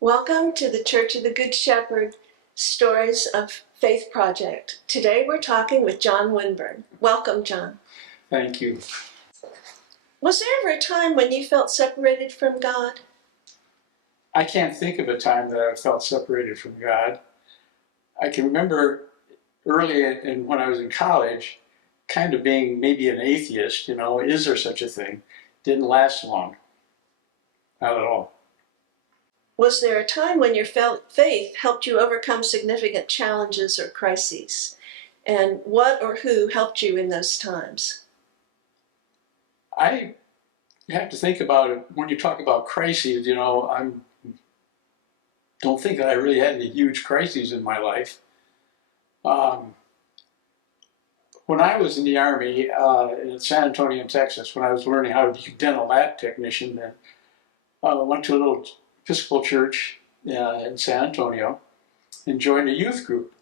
Welcome to the Church of the Good Shepherd Stories of Faith Project. Today we're talking with John Winburne. Welcome, John. Thank you. Was there ever a time when you felt separated from God? I can't think of a time that I felt separated from God. I can remember early when I was in college, kind of being maybe an atheist, is there such a thing? Didn't last long. Not at all. Was there a time when your faith helped you overcome significant challenges or crises? And what or who helped you in those times? I have to think about it. When you talk about crises, I don't think that I really had any huge crises in my life. When I was in the Army in San Antonio, Texas, when I was learning how to be a dental lab technician, then I went to a little Episcopal church in San Antonio and joined a youth group.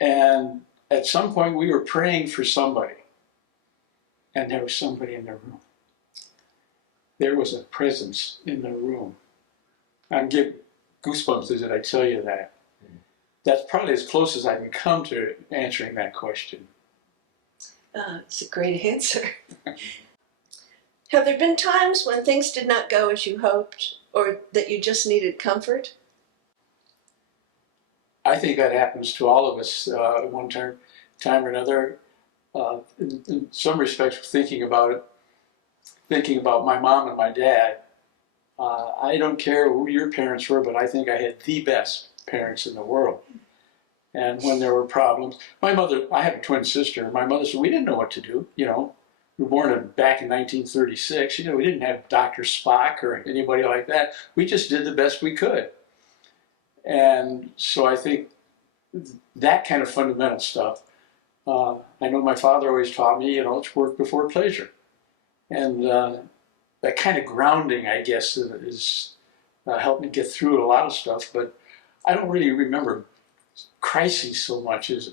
And at some point we were praying for somebody, and there was somebody in the room. There was a presence in the room. I'm getting goosebumps as I tell you that. That's probably as close as I can come to answering that question. It's a great answer. Have there been times when things did not go as you hoped, or that you just needed comfort? I think that happens to all of us at one time or another. In some respects, thinking about my mom and my dad, I don't care who your parents were, but I think I had the best parents in the world. And when there were problems, my mother, I have a twin sister, and my mother said, we didn't know what to do, We were born back in 1936. We didn't have Dr. Spock or anybody like that. We just did the best we could. And so I think that kind of fundamental stuff, I know my father always taught me, it's work before pleasure. And that kind of grounding, I guess, is helped me get through a lot of stuff. But I don't really remember crises so much as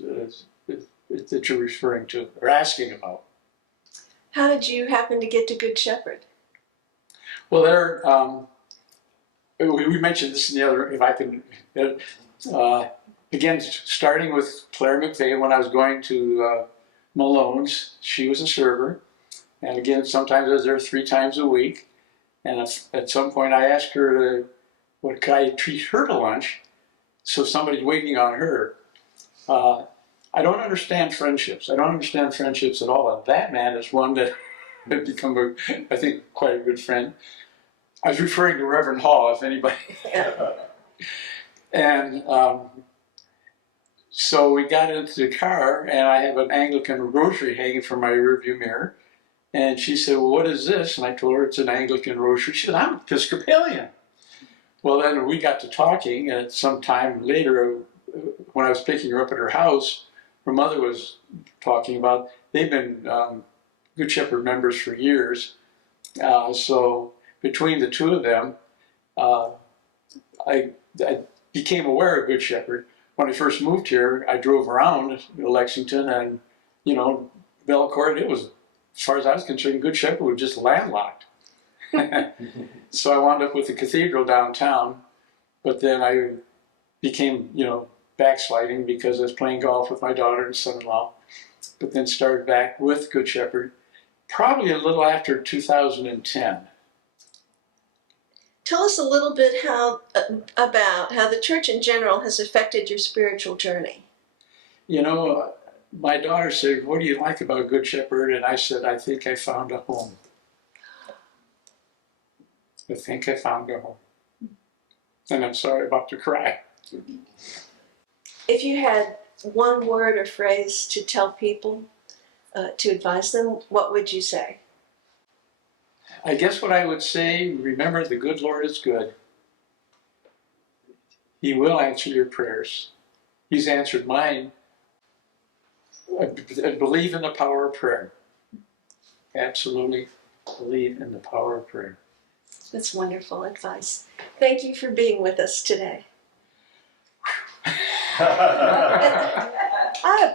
that you're referring to or asking about. How did you happen to get to Good Shepherd? Well, we mentioned this in the other, if I can, again, starting with Claire McVeigh when I was going to Malone's. She was a server. And again, sometimes I was there 3 times a week. And at some point I asked her, could I treat her to lunch? So somebody's waiting on her. I don't understand friendships. I don't understand friendships at all. And that man is one that had become, I think, quite a good friend. I was referring to Reverend Hall, if anybody. And so we got into the car, and I have an Anglican rosary hanging from my rearview mirror. And she said, well, what is this? And I told her it's an Anglican rosary. She said, I'm Episcopalian. Well, then we got to talking, and some time later, when I was picking her up at her house, her mother was talking about, they've been Good Shepherd members for years. So between the two of them, I became aware of Good Shepherd. When I first moved here, I drove around Lexington and, Belcourt, it was, as far as I was concerned, Good Shepherd was just landlocked. So I wound up with the cathedral downtown, but then I became, backsliding because I was playing golf with my daughter and son-in-law, but then started back with Good Shepherd probably a little after 2010. Tell us a little bit about how the church in general has affected your spiritual journey. My daughter said, what do you like about Good Shepherd? And I said, I think I found a home. I think I found a home. And I'm sorry about to cry. If you had one word or phrase to tell people, to advise them, what would you say? I guess what I would say, remember the good Lord is good. He will answer your prayers. He's answered mine. I believe in the power of prayer. Absolutely believe in the power of prayer. That's wonderful advice. Thank you for being with us today. I